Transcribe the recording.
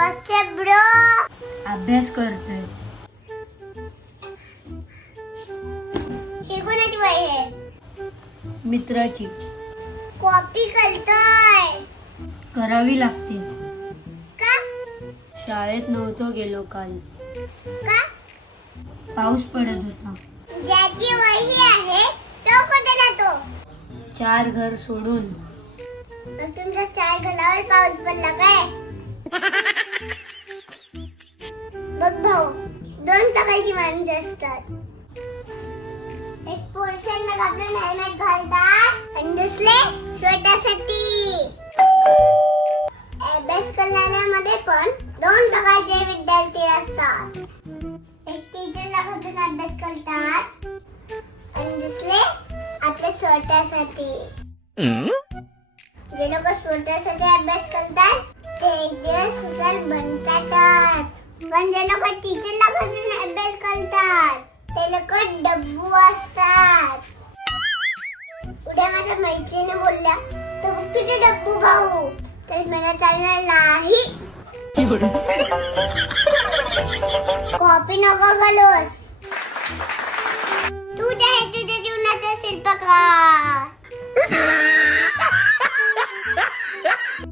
WhatsApp bro. अभ्यास करतोय. हे कोणाची वही आहे? मित्राची. कॉपी करतोय. करावी लागते. का? शाळेत नव्हतो गेलो काल. का? पाऊस पडत होता. ज्याची वही आहे तो कुठे जातो? 4 घर सोडून. मग तुमच्या 4 घरावर पाऊस पडला काय? बघ भाऊ, 2 प्रकारची माणसं असतात. एक पोलिसांना घाबरून हेल्मेट घालतात आणि दुसरे स्वतःसाठी. अभ्यास करणाऱ्यामध्ये पण 2 प्रकारचे विद्यार्थी असतात. एक टीचरला घाबरून अभ्यास करतात आणि दुसरे आपल्या स्वतःसाठी. जे लोक स्वतःसाठी अभ्यास करतात ते एक दिवस हुशार बनतातच. पण जे लोक टीचरला घाबरून अभ्यास करतात ते लोक डब्बू असतात. उद्या माझ्या मैत्रिणी बोलल्या तर बघ तुझे डब्बू भाऊ, तर मला चालणार नाही. कॉपी नको घालूस.